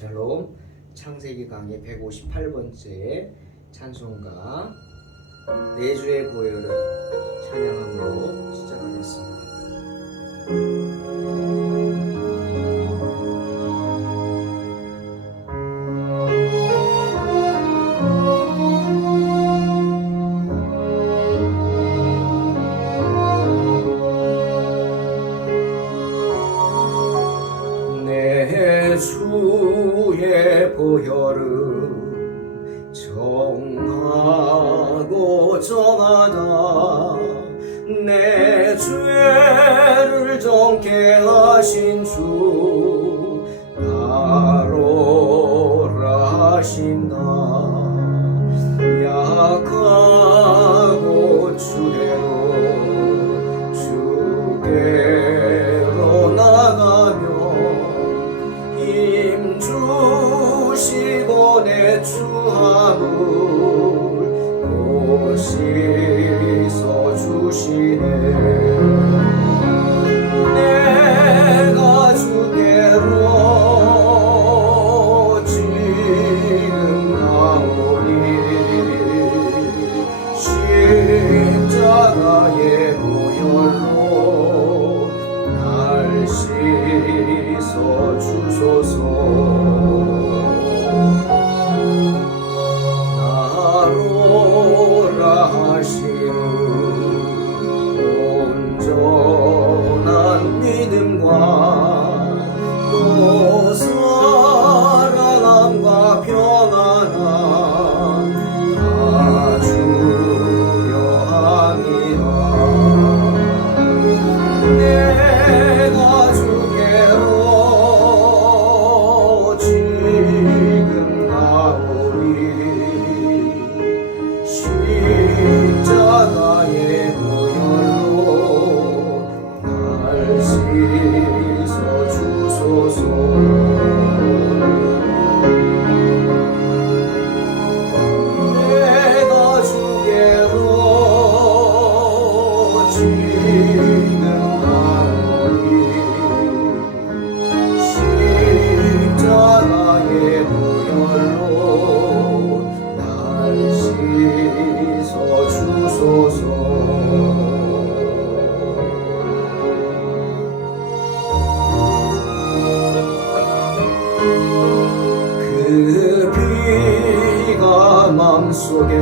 샬롬. 창세기 강의 158번째 찬송가 내 주의 보혈을 찬양함으로 시작하겠습니다. 내 주의 보혈은 정하고 정하다. 내 죄를 정케 하신 주 나로라 하신다. 약하고 주께로 나가며 힘 주시고 내 추함을 곧 씻어 주시네. 내가 주께로 지금 나오니 십자가의 보혈로 날 씻어 주소서. 나로라 하시는 온전한 믿음과 또 사랑함과 평안함 다 주려 함이라. 내가 주께로 지금 나오니 십자가의 보혈로 날 씻어 주소서. 내가 주께로 지금 나오니 십자가의 보혈로 날 씻어 주소서. 그 피가 맘속에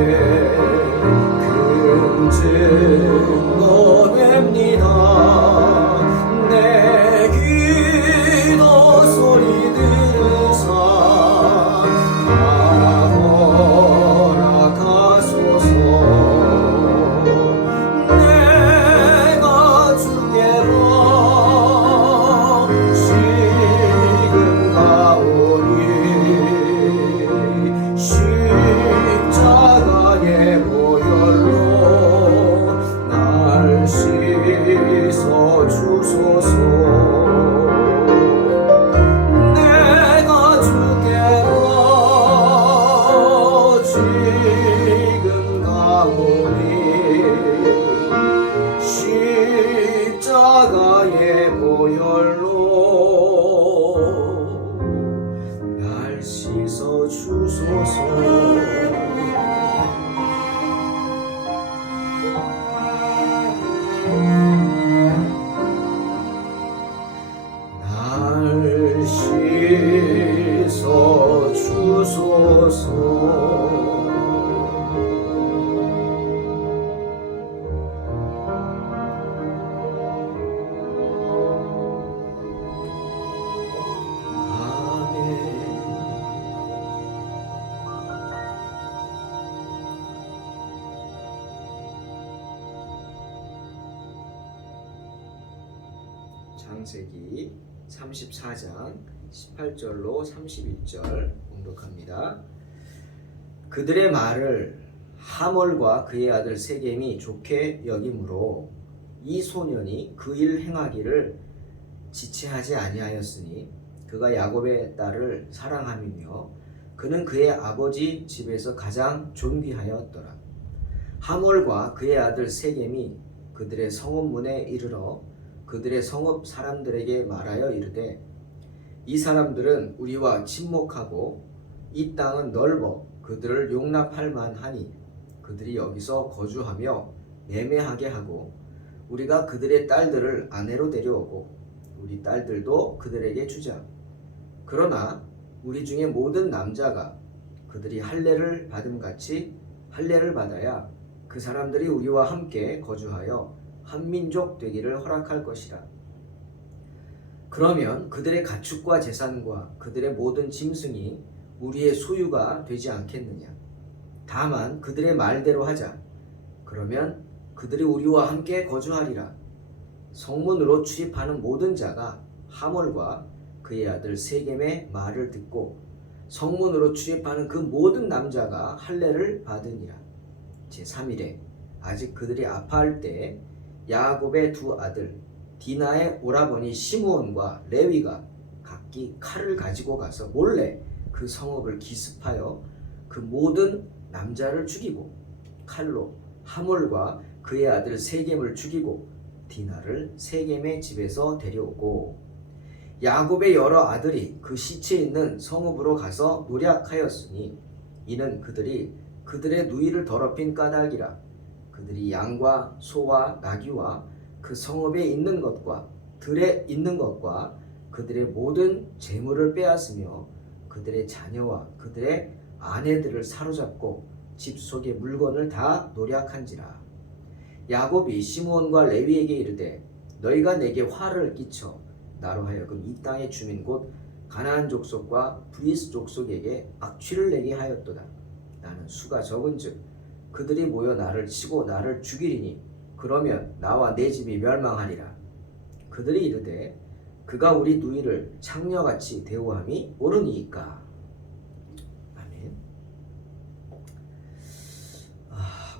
큰 증거 됩니다. 내 기도 소리 들으사 다 허락하소서. 내가 주께로 지금 가오니 십자가의 보혈로 날 씻어 주소서. 내가 주께로 지금 가오니 십자가의 보혈로 날 씻어 주소서. 날 씻어 주소서. 창세기 34장 18절로 31절 봉독합니다. 그들의 말을 하몰과 그의 아들 세겜이 좋게 여김으로 이 소년이 그 일 행하기를 지체하지 아니하였으니 그가 야곱의 딸을 사랑함이며 그는 그의 아버지 집에서 가장 존귀하였더라. 하몰과 그의 아들 세겜이 그들의 성읍문에 이르러 그들의 성읍 사람들에게 말하여 이르되 이 사람들은 우리와 친목하고 이 땅은 넓어 그들을 용납할 만하니 그들이 여기서 거주하며 매매하게 하고 우리가 그들의 딸들을 아내로 데려오고 우리 딸들도 그들에게 주자. 그러나 우리 중에 모든 남자가 그들이 할례를 받음같이 할례를 받아야 그 사람들이 우리와 함께 거주하여 한 민족 되기를 허락할 것이라. 그러면 그들의 가축과 재산과 그들의 모든 짐승이 우리의 소유가 되지 않겠느냐. 다만 그들의 말대로 하자. 그러면 그들이 우리와 함께 거주하리라. 성문으로 출입하는 모든 자가 하몰과 그의 아들 세겜의 말을 듣고 성문으로 출입하는 그 모든 남자가 할례를 받으니라. 제3일에 아직 그들이 아파할 때 야곱의 두 아들 디나의 오라버니 시므온과 레위가 각기 칼을 가지고 가서 몰래 그 성읍을 기습하여 그 모든 남자를 죽이고 칼로 하몰과 그의 아들 세겜을 죽이고 디나를 세겜의 집에서 데려오고 야곱의 여러 아들이 그 시체 있는 성읍으로 가서 노략하였으니 이는 그들이 그들의 누이를 더럽힌 까닭이라. 그들이 양과 소와 나귀와 그 성읍에 있는 것과 들에 있는 것과 그들의 모든 재물을 빼앗으며 그들의 자녀와 그들의 아내들을 사로잡고 집 속의 물건을 다 노략한지라. 야곱이 시므온과 레위에게 이르되 너희가 내게 화를 끼쳐 나로 하여금 이 땅의 주민 곧 가나안 족속과 브리스 족속에게 악취를 내게 하였도다. 나는 수가 적은즉 그들이 모여 나를 치고 나를 죽이리니 그러면 나와 내 집이 멸망하리라. 그들이 이르되 그가 우리 누이를 창녀같이 대우함이 옳으니이까. 아멘.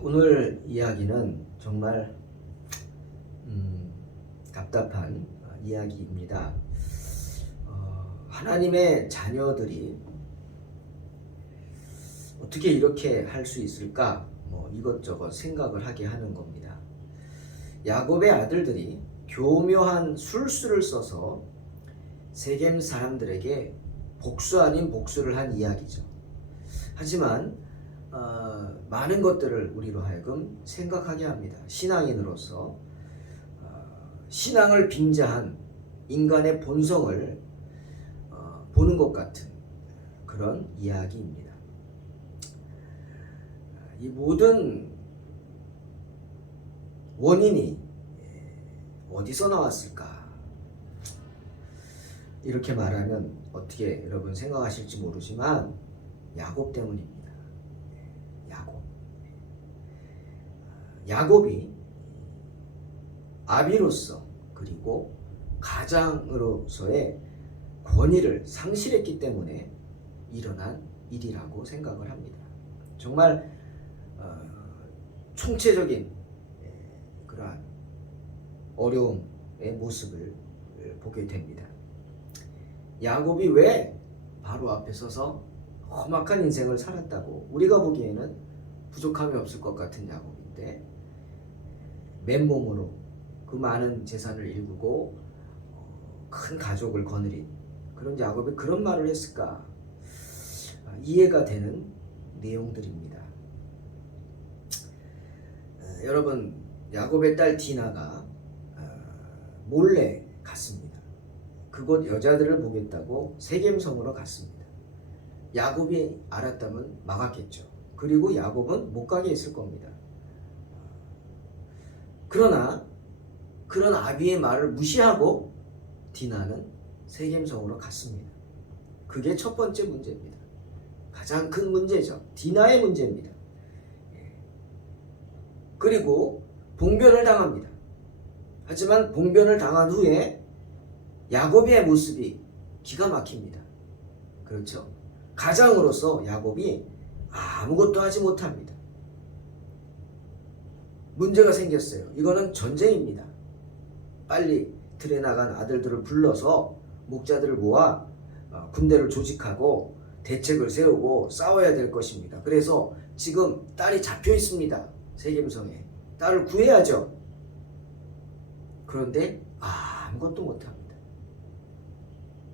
오늘 이야기는 정말 답답한 이야기입니다. 하나님의 자녀들이 어떻게 이렇게 할 수 있을까? 이것저것 생각을 하게 하는 겁니다. 야곱의 아들들이 교묘한 술수를 써서 세겜 사람들에게 복수 아닌 복수를 한 이야기죠. 하지만 많은 것들을 우리로 하여금 생각하게 합니다. 신앙인으로서 신앙을 빙자한 인간의 본성을 보는 것 같은 그런 이야기입니다. 이 모든 원인이 어디서 나왔을까? 이렇게 말하면 어떻게 여러분 생각하실지 모르지만 야곱 때문입니다. 야곱이 아비로서 그리고 가장으로서의 권위를 상실했기 때문에 일어난 일이라고 생각을 합니다. 정말 총체적인 그러한 어려움의 모습을 보게 됩니다. 야곱이 왜 바로 앞에 서서 험악한 인생을 살았다고 우리가 보기에는 부족함이 없을 것 같은 야곱인데 맨몸으로 그 많은 재산을 일구고 큰 가족을 거느린 그런 야곱이 그런 말을 했을까? 이해가 되는 내용들입니다. 여러분, 야곱의 딸 디나가 몰래 갔습니다. 그곳 여자들을 보겠다고 세겜성으로 갔습니다. 야곱이 알았다면 막았겠죠. 그리고 야곱은 못 가게 했을 겁니다. 그러나 그런 아비의 말을 무시하고 디나는 세겜성으로 갔습니다. 그게 첫 번째 문제입니다. 가장 큰 문제죠. 디나의 문제입니다. 그리고 봉변을 당합니다. 하지만 봉변을 당한 후에 야곱의 모습이 기가 막힙니다. 그렇죠? 가장으로서 야곱이 아무것도 하지 못합니다. 문제가 생겼어요. 이거는 전쟁입니다. 빨리 들에 나간 아들들을 불러서 목자들을 모아 군대를 조직하고 대책을 세우고 싸워야 될 것입니다. 그래서 지금 딸이 잡혀 있습니다. 세겜성에. 딸을 구해야죠. 그런데 아무것도 못합니다.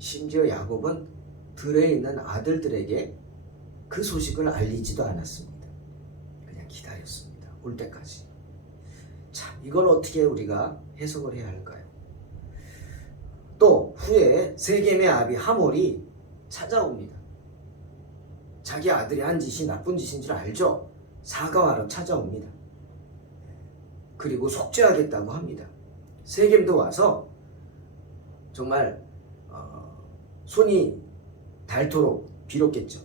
심지어 야곱은 들에 있는 아들들에게 그 소식을 알리지도 않았습니다. 그냥 기다렸습니다. 올 때까지. 참, 이걸 어떻게 우리가 해석을 해야 할까요? 또 후에 세겜의 아비 하몰이 찾아옵니다. 자기 아들이 한 짓이 나쁜 짓인 줄 알죠? 사과하러 찾아옵니다. 그리고 속죄하겠다고 합니다. 세겜도 와서 정말 손이 닳도록 빌었겠죠.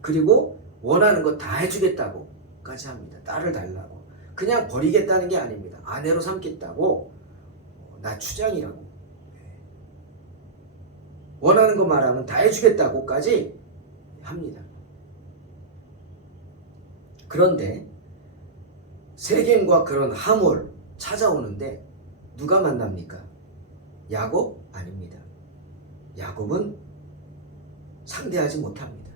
그리고 원하는 거 다 해주겠다고까지 합니다. 딸을 달라고. 그냥 버리겠다는 게 아닙니다. 아내로 삼겠다고, 나 추장이라고, 원하는 거 말하면 다 해주겠다고까지 합니다. 그런데 세겜과 그런 하몰 찾아오는데 누가 만납니까? 야곱? 아닙니다. 야곱은 상대하지 못합니다.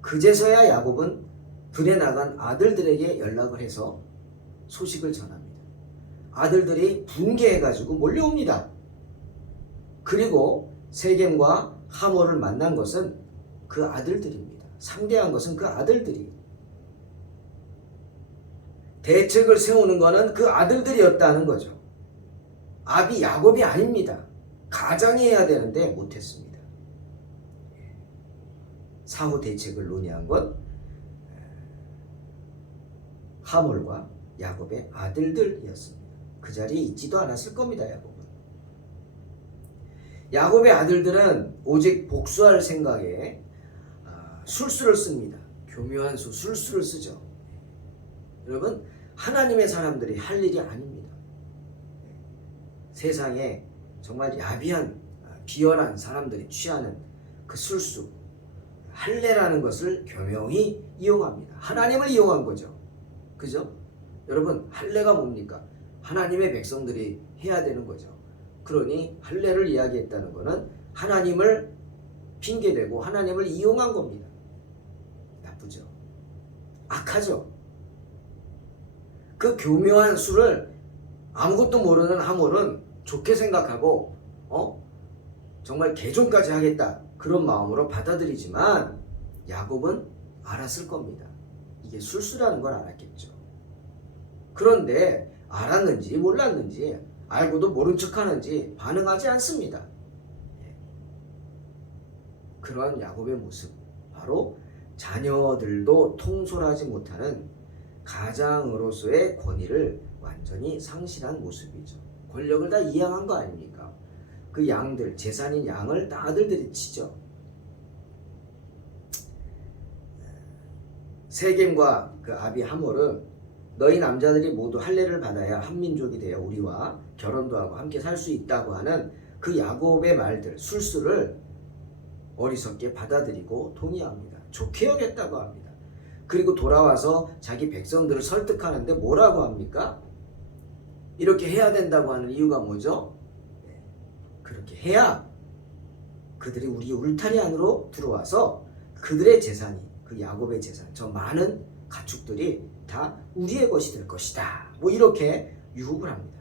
그제서야 야곱은 들에 나간 아들들에게 연락을 해서 소식을 전합니다. 아들들이 분개해가지고 몰려옵니다. 그리고 세겜과 하몰을 만난 것은 그 아들들입니다. 상대한 것은 그 아들들이. 대책을 세우는 것은 그 아들들이었다는 거죠. 아비 야곱이 아닙니다. 가장이 해야 되는데 못했습니다. 사후 대책을 논의한 건 하몰과 야곱의 아들들이었습니다. 그 자리에 있지도 않았을 겁니다. 야곱의 아들들은 오직 복수할 생각에 술수를 씁니다. 교묘한 술수를 쓰죠. 여러분, 하나님의 사람들이 할 일이 아닙니다. 세상에 정말 야비한 비열한 사람들이 취하는 그 술수, 할례라는 것을 교묘히 이용합니다. 하나님을 이용한 거죠. 그죠? 여러분, 할례가 뭡니까? 하나님의 백성들이 해야 되는 거죠. 그러니 할례를 이야기했다는 것은 하나님을 핑계대고 하나님을 이용한 겁니다. 나쁘죠. 악하죠. 그 교묘한 수를 아무것도 모르는 하몰은 좋게 생각하고 정말 개종까지 하겠다 그런 마음으로 받아들이지만 야곱은 알았을 겁니다. 이게 술수라는 걸 알았겠죠. 그런데 알았는지 몰랐는지 알고도 모른 척하는지 반응하지 않습니다. 그러한 야곱의 모습, 바로 자녀들도 통솔하지 못하는 가장으로서의 권위를 완전히 상실한 모습이죠. 권력을 다 이양한 거 아닙니까? 그 양들, 재산인 양을 다 아들들이 치죠. 세겜과 그 아비 하몰은 너희 남자들이 모두 할례를 받아야 한 민족이 되어 우리와 결혼도 하고 함께 살 수 있다고 하는 그 야곱의 말들, 술수를 어리석게 받아들이고 동의합니다. 좋게 여겼다고 합니다. 그리고 돌아와서 자기 백성들을 설득하는데 뭐라고 합니까? 이렇게 해야 된다고 하는 이유가 뭐죠? 그렇게 해야 그들이 우리 울타리 안으로 들어와서 그들의 재산이, 그 야곱의 재산, 저 많은 가축들이 다 우리의 것이 될 것이다. 뭐 이렇게 유혹을 합니다.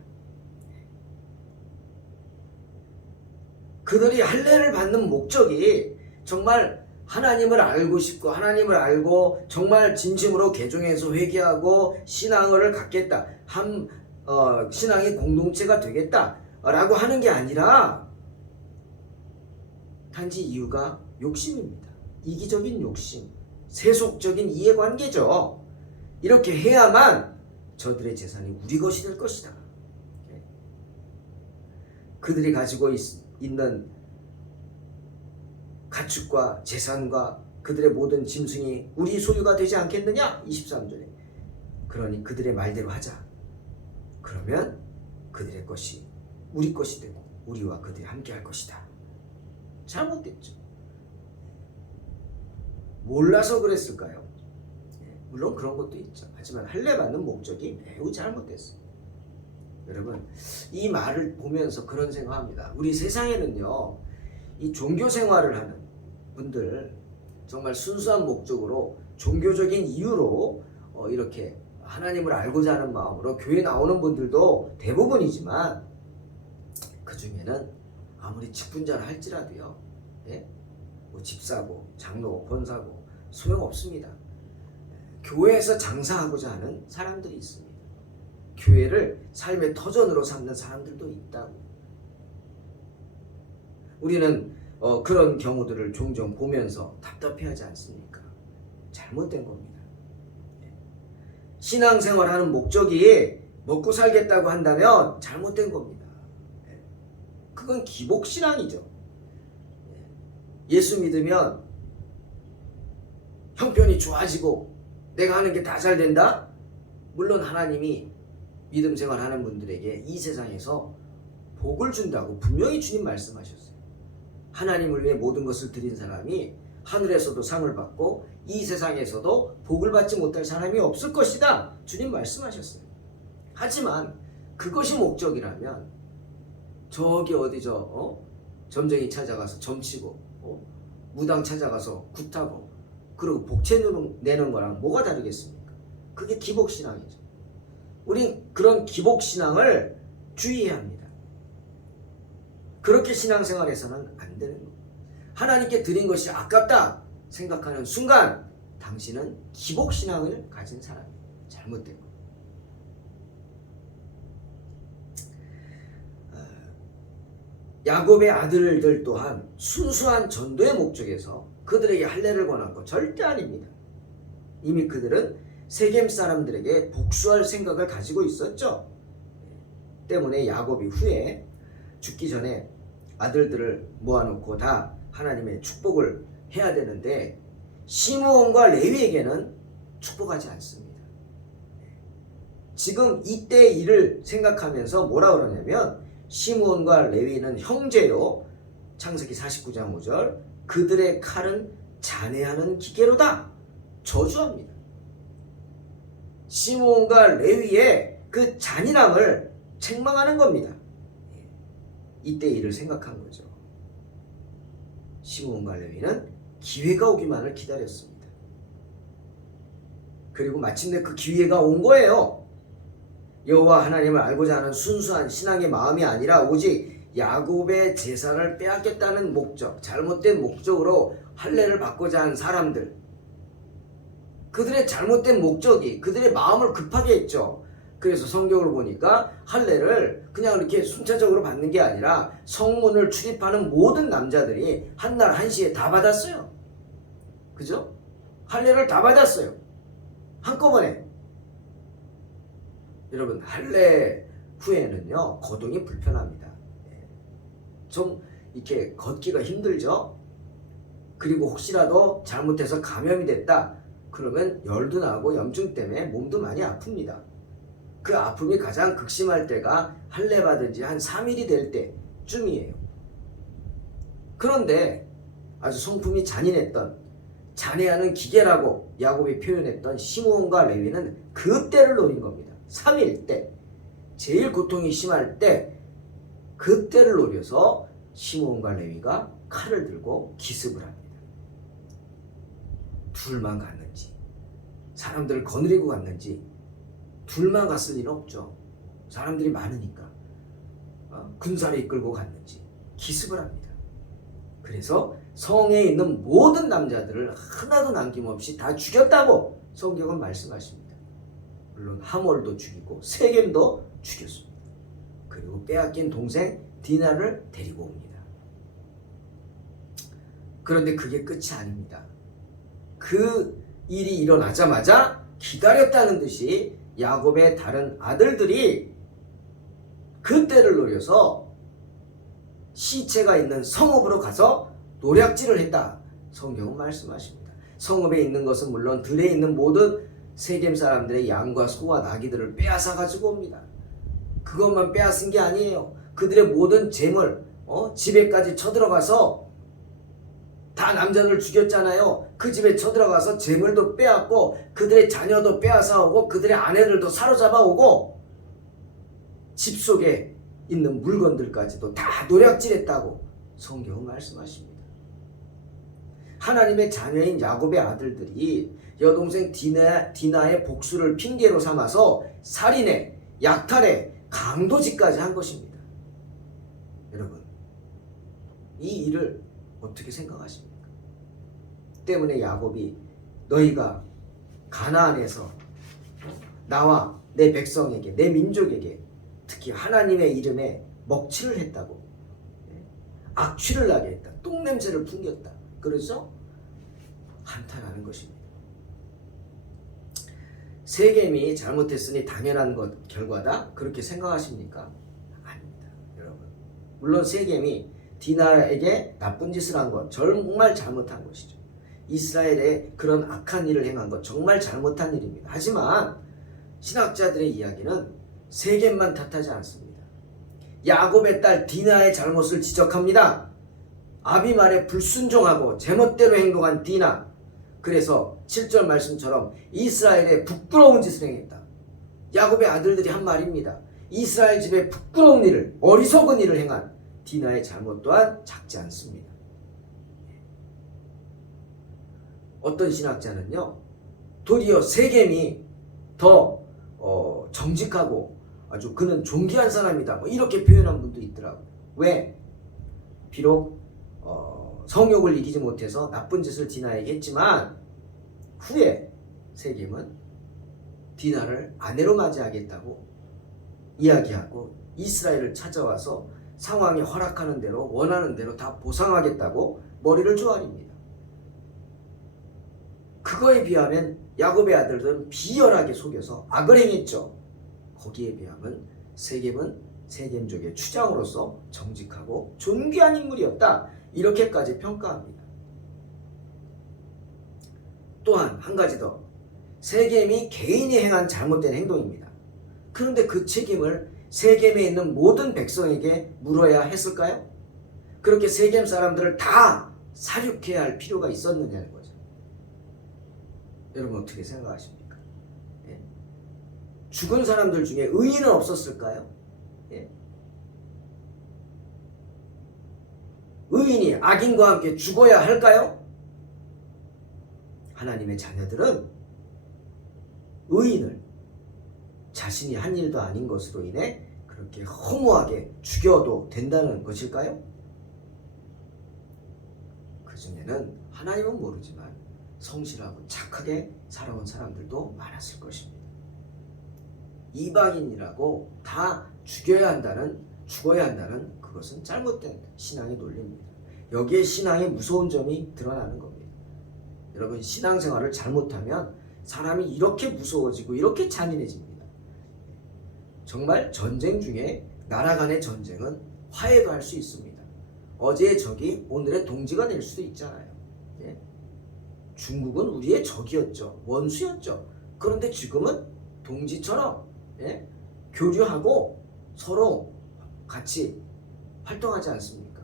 그들이 할례를 받는 목적이 정말 하나님을 알고 싶고 하나님을 알고 정말 진심으로 개종해서 회개하고 신앙을 갖겠다. 신앙의 공동체가 되겠다라고 하는 게 아니라 단지 이유가 욕심입니다. 이기적인 욕심, 세속적인 이해관계죠. 이렇게 해야만 저들의 재산이 우리 것이 될 것이다. 그들이 가지고 있는 가축과 재산과 그들의 모든 짐승이 우리 소유가 되지 않겠느냐? 23절에. 그러니 그들의 말대로 하자. 그러면 그들의 것이 우리 것이 되고 우리와 그들이 함께 할 것이다. 잘못됐죠. 몰라서 그랬을까요? 물론 그런 것도 있죠. 하지만 할례 받는 목적이 매우 잘못됐습니다. 여러분, 이 말을 보면서 그런 생각합니다. 우리 세상에는요, 이 종교 생활을 하는 분들, 정말 순수한 목적으로 종교적인 이유로 이렇게 하나님을 알고자 하는 마음으로 교회 나오는 분들도 대부분이지만 그 중에는 아무리 직분자를 할지라도요, 예? 뭐 집사고 장로고 권사고 소용없습니다. 교회에서 장사하고자 하는 사람들이 있습니다. 교회를 삶의 터전으로 삼는 사람들도 있다고. 우리는 그런 경우들을 종종 보면서 답답해하지 않습니까? 잘못된 겁니다. 신앙생활하는 목적이 먹고 살겠다고 한다면 잘못된 겁니다. 그건 기복신앙이죠. 예수 믿으면 형편이 좋아지고 내가 하는 게 다 잘 된다? 물론 하나님이 믿음 생활하는 분들에게 이 세상에서 복을 준다고 분명히 주님 말씀하셨어요. 하나님을 위해 모든 것을 드린 사람이 하늘에서도 상을 받고 이 세상에서도 복을 받지 못할 사람이 없을 것이다. 주님 말씀하셨어요. 하지만 그것이 목적이라면 저기 어디죠? 점쟁이 찾아가서 점치고 무당 찾아가서 굿하고 그리고 복채 내는 거랑 뭐가 다르겠습니까? 그게 기복신앙이죠. 우린 그런 기복신앙을 주의해야 합니다. 그렇게 신앙생활에서는 안 되는 겁니다. 하나님께 드린 것이 아깝다 생각하는 순간 당신은 기복신앙을 가진 사람이에요. 잘못된 거예요. 야곱의 아들들 또한 순수한 전도의 목적에서 그들에게 할례를 권한 것 절대 아닙니다. 이미 그들은 세겜 사람들에게 복수할 생각을 가지고 있었죠. 때문에 야곱이 후에 죽기 전에 아들들을 모아놓고 다 하나님의 축복을 해야 되는데 시므온과 레위에게는 축복하지 않습니다. 지금 이때의 일을 생각하면서 뭐라 그러냐면 시므온과 레위는 형제요. 창세기 49장 5절 그들의 칼은 잔해하는 기계로다. 저주합니다. 시므온과 레위의 그 잔인함을 책망하는 겁니다. 이때 일을 생각한 거죠. 시므온과 레위는 기회가 오기만을 기다렸습니다. 그리고 마침내 그 기회가 온 거예요. 여호와 하나님을 알고자 하는 순수한 신앙의 마음이 아니라 오직 야곱의 제사를 빼앗겠다는 목적, 잘못된 목적으로 할례를 받고자 한 사람들, 그들의 잘못된 목적이 그들의 마음을 급하게 했죠. 그래서 성경을 보니까 할례를 그냥 이렇게 순차적으로 받는 게 아니라 성문을 출입하는 모든 남자들이 한날 한시에 다 받았어요. 그죠? 할례를 다 받았어요. 한꺼번에. 여러분, 할례 후에는요 거동이 불편합니다. 좀 이렇게 걷기가 힘들죠. 그리고 혹시라도 잘못해서 감염이 됐다 그러면 열도 나고 염증 때문에 몸도 많이 아픕니다. 그 아픔이 가장 극심할 때가 할례 받은 지 한 3일이 될 때쯤이에요. 그런데 아주 성품이 잔인했던 잔해하는 기계라고 야곱이 표현했던 시므온과 레위는 그 때를 노린 겁니다. 3일 때, 제일 고통이 심할 때 그때를 노려서 시므온과 레위가 칼을 들고 기습을 합니다. 둘만 갔는지, 사람들을 거느리고 갔는지, 둘만 갔을 리는 없죠. 사람들이 많으니까. 군사를 이끌고 갔는지 기습을 합니다. 그래서 성에 있는 모든 남자들을 하나도 남김없이 다 죽였다고 성경은 말씀하십니다. 물론 하몰도 죽이고 세겜도 죽였습니다. 그리고 빼앗긴 동생 디나를 데리고 옵니다. 그런데 그게 끝이 아닙니다. 그 일이 일어나자마자 기다렸다는 듯이 야곱의 다른 아들들이 그때를 노려서 시체가 있는 성읍으로 가서 노략질을 했다. 성경은 말씀하십니다. 성읍에 있는 것은 물론 들에 있는 모든 세겜 사람들의 양과 소와 나귀들을 빼앗아 가지고 옵니다. 그것만 빼앗은 게 아니에요. 그들의 모든 재물, 집에까지 쳐들어가서 다 남자들 죽였잖아요. 그 집에 쳐들어가서 재물도 빼앗고 그들의 자녀도 빼앗아 오고 그들의 아내들도 사로잡아 오고 집 속에 있는 물건들까지도 다 노략질했다고 성경은 말씀하십니다. 하나님의 자녀인 야곱의 아들들이 여동생 디나의 복수를 핑계로 삼아서 살인에, 약탈에, 강도짓까지 한 것입니다. 여러분, 이 일을 어떻게 생각하십니까? 때문에 야곱이 너희가 가나안에서 나와 내 백성에게, 내 민족에게, 특히 하나님의 이름에 먹칠을 했다고, 악취를 나게 했다, 똥냄새를 풍겼다, 그래서 한탄하는 것입니다. 세겜이 잘못했으니 당연한 것 결과다, 그렇게 생각하십니까? 아닙니다, 여러분. 물론 세겜이 디나에게 나쁜 짓을 한 것 정말 잘못한 것이죠. 이스라엘에 그런 악한 일을 행한 것 정말 잘못한 일입니다. 하지만 신학자들의 이야기는 세겜만 탓하지 않습니다. 야곱의 딸 디나의 잘못을 지적합니다. 아비말에 불순종하고 제멋대로 행동한 디나, 그래서 7절 말씀처럼 이스라엘에 부끄러운 짓을 행했다. 야곱의 아들들이 한 말입니다. 이스라엘 집에 부끄러운 일을, 어리석은 일을 행한 디나의 잘못 또한 작지 않습니다. 어떤 신학자는요, 도리어 세겜이 더 정직하고 아주 그는 존귀한 사람이다, 뭐 이렇게 표현한 분도 있더라고요. 왜? 비록 성욕을 이기지 못해서 나쁜 짓을 디나에게 했지만 후에 세겜은 디나를 아내로 맞이하겠다고 이야기하고 이스라엘을 찾아와서 상황이 허락하는 대로, 원하는 대로 다 보상하겠다고 머리를 조아립니다. 그거에 비하면 야곱의 아들들은 비열하게 속여서 악을 행했죠. 거기에 비하면 세겜은 세겜족의 추장으로서 정직하고 존귀한 인물이었다, 이렇게까지 평가합니다. 또한 한 가지 더, 세겜이 개인이 행한 잘못된 행동입니다. 그런데 그 책임을 세겜에 있는 모든 백성에게 물어야 했을까요? 그렇게 세겜 사람들을 다 사륙해야 할 필요가 있었느냐는 거죠. 여러분 어떻게 생각하십니까? 예? 죽은 사람들 중에 의인은 없었을까요? 예? 의인이 악인과 함께 죽어야 할까요? 하나님의 자녀들은 의인을 자신이 한 일도 아닌 것으로 인해 그렇게 허무하게 죽여도 된다는 것일까요? 그 중에는 하나님은 모르지만 성실하고 착하게 살아온 사람들도 많았을 것입니다. 이방인이라고 다 죽어야 한다는 그것은 잘못된 신앙의 논리입니다. 여기에 신앙의 무서운 점이 드러나는 겁니다. 여러분, 신앙생활을 잘못하면 사람이 이렇게 무서워지고 이렇게 잔인해집니다. 정말 전쟁 중에 나라 간의 전쟁은 화해도 할 수 있습니다. 어제의 적이 오늘의 동지가 될 수도 있잖아요. 예? 중국은 우리의 적이었죠. 원수였죠. 그런데 지금은 동지처럼 교류하고 서로 같이 활동하지 않습니까?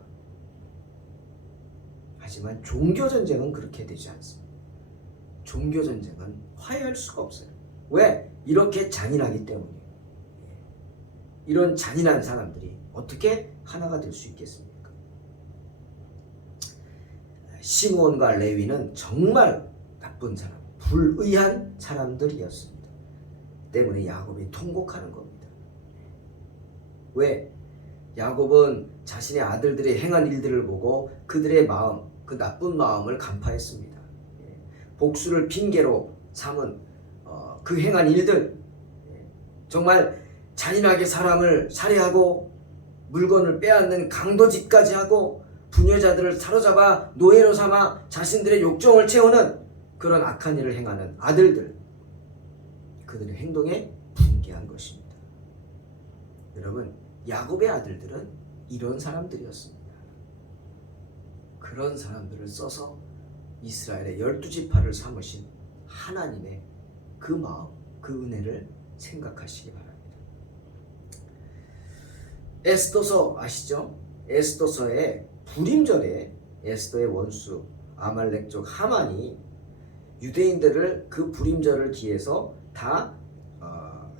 하지만 종교전쟁은 그렇게 되지 않습니다. 종교전쟁은 화해할 수가 없어요. 왜? 이렇게 잔인하기 때문이에요. 이런 잔인한 사람들이 어떻게 하나가 될 수 있겠습니까? 시므온과 레위는 정말 나쁜 사람, 불의한 사람들이었습니다. 때문에 야곱이 통곡하는 겁니다. 왜? 야곱은 자신의 아들들이 행한 일들을 보고 그들의 마음, 그 나쁜 마음을 간파했습니다. 복수를 핑계로 삼은 그 행한 일들, 정말 잔인하게 사람을 살해하고 물건을 빼앗는 강도짓까지 하고 부녀자들을 사로잡아 노예로 삼아 자신들의 욕정을 채우는 그런 악한 일을 행하는 아들들, 그들의 행동에 분개한 것입니다. 여러분, 야곱의 아들들은 이런 사람들이었습니다. 그런 사람들을 써서 이스라엘의 12지파를 삼으신 하나님의 그 마음, 그 은혜를 생각하시기 바랍니다. 에스더서 아시죠? 에스더서의 불임절에 에스더의 원수 아말렉족 하만이 유대인들을 그 불임절을 기해서 다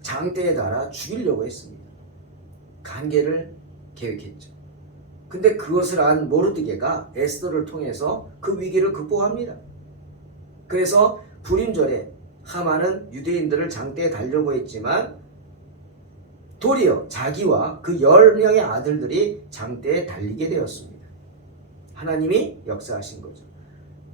장대에 달아 죽이려고 했습니다. 간계를 계획했죠. 근데 그것을 안 모르드게가 에스더를 통해서 그 위기를 극복합니다. 그래서 불임절에 하만은 유대인들을 장대에 달려고 했지만 도리어 자기와 그 10명의 아들들이 장대에 달리게 되었습니다. 하나님이 역사하신 거죠.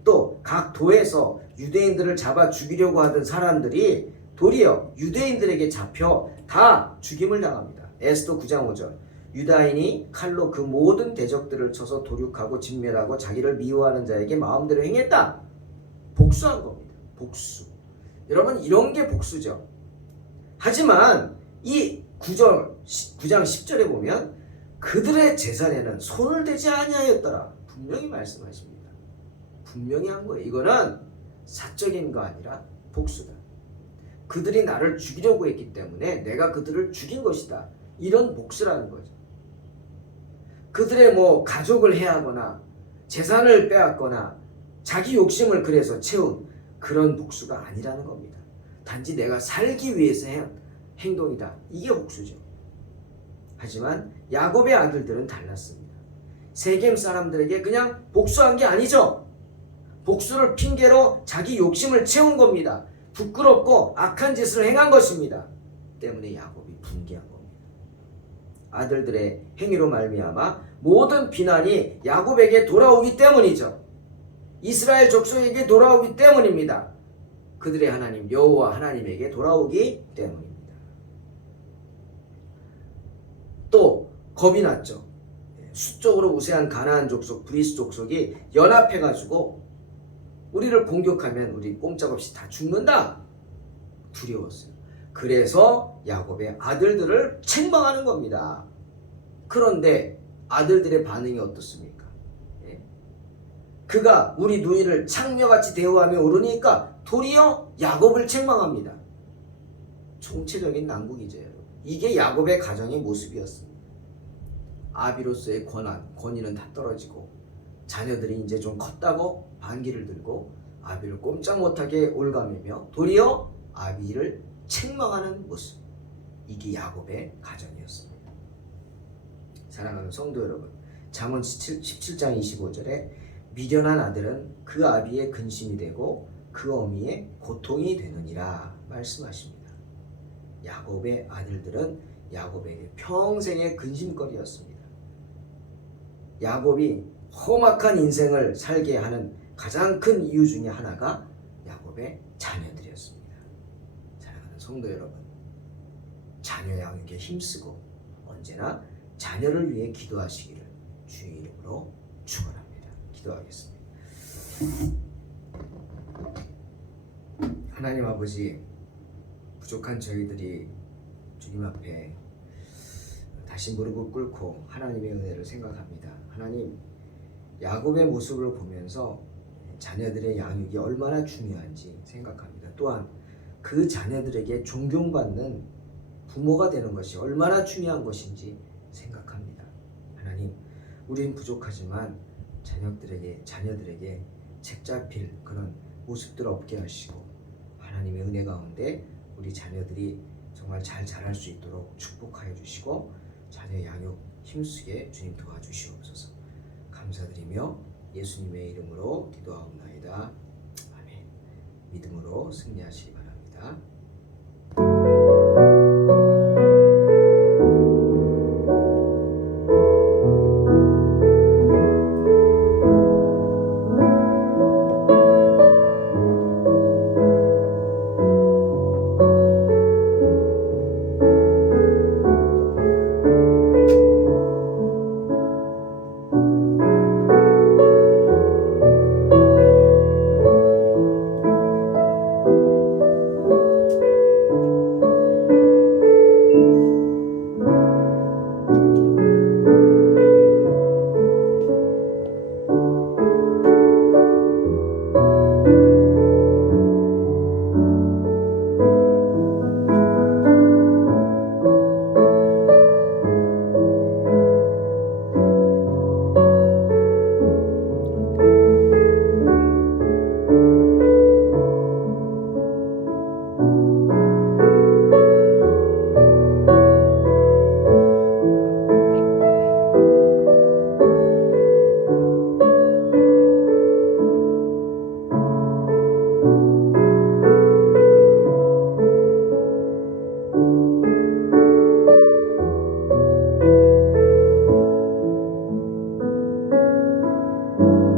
또 각 도에서 유대인들을 잡아 죽이려고 하던 사람들이 도리어 유대인들에게 잡혀 다 죽임을 당합니다. 에스더 9장 5절. 유다인이 칼로 그 모든 대적들을 쳐서 도륙하고 진멸하고 자기를 미워하는 자에게 마음대로 행했다. 복수한 겁니다. 복수. 여러분, 이런 게 복수죠. 하지만 이 9장 10절에 보면 그들의 재산에는 손을 대지 아니하였더라. 분명히 말씀하십니다. 분명히 한 거예요. 이거는 사적인 거 아니라 복수다. 그들이 나를 죽이려고 했기 때문에 내가 그들을 죽인 것이다. 이런 복수라는 거죠. 그들의 가족을 해하거나 재산을 빼앗거나 자기 욕심을 그래서 채운 그런 복수가 아니라는 겁니다. 단지 내가 살기 위해서 한 행동이다. 이게 복수죠. 하지만 야곱의 아들들은 달랐습니다. 세겜 사람들에게 그냥 복수한 게 아니죠. 복수를 핑계로 자기 욕심을 채운 겁니다. 부끄럽고 악한 짓을 행한 것입니다. 때문에 야곱이 분개한 겁니다. 아들들의 행위로 말미암아 모든 비난이 야곱에게 돌아오기 때문이죠. 이스라엘 족속에게 돌아오기 때문입니다. 그들의 하나님 여호와 하나님에게 돌아오기 때문입니다. 또 겁이 났죠. 수적으로 우세한 가나안 족속, 브리스 족속이 연합해가지고 우리를 공격하면 우리 꼼짝없이 다 죽는다. 두려웠어요. 그래서 야곱의 아들들을 책망하는 겁니다. 그런데 아들들의 반응이 어떻습니까? 그가 우리 누이를 창녀같이 대우하며 오르니까 도리어 야곱을 책망합니다. 총체적인 난국이죠. 이게 야곱의 가정의 모습이었습니다. 아비로서의 권위는 다 떨어지고 자녀들이 이제 좀 컸다고 반기를 들고 아비를 꼼짝 못하게 올가매며 도리어 아비를 책망하는 모습. 이게 야곱의 가정이었습니다. 사랑하는 성도 여러분, 잠언 17장 25절에 미련한 아들은 그 아비의 근심이 되고 그 어미의 고통이 되느니라 말씀하십니다. 야곱의 아들들은 야곱에게 평생의 근심거리였습니다. 야곱이 험악한 인생을 살게 하는 가장 큰 이유 중에 하나가 야곱의 자녀들이었습니다. 사랑하는 성도 여러분, 자녀 양육에 힘쓰고 언제나 자녀를 위해 기도하시기를 주의 이름으로 축원합니다. 기도하겠습니다. 하나님 아버지, 부족한 저희들이 주님 앞에 다시 무릎을 꿇고 하나님의 은혜를 생각합니다. 하나님, 야곱의 모습을 보면서 자녀들의 양육이 얼마나 중요한지 생각합니다. 또한 그 자녀들에게 존경받는 부모가 되는 것이 얼마나 중요한 것인지 생각합니다. 하나님, 우린 부족하지만 자녀들에게 책 잡힐 그런 모습들 없게 하시고 하나님의 은혜 가운데 우리 자녀들이 정말 잘 자랄 수 있도록 축복하여 주시고 자녀 양육 힘쓰게 주님 도와주시옵소서. 감사드리며 예수님의 이름으로 기도하옵나이다. 아멘. 믿음으로 승리하시기 바랍니다.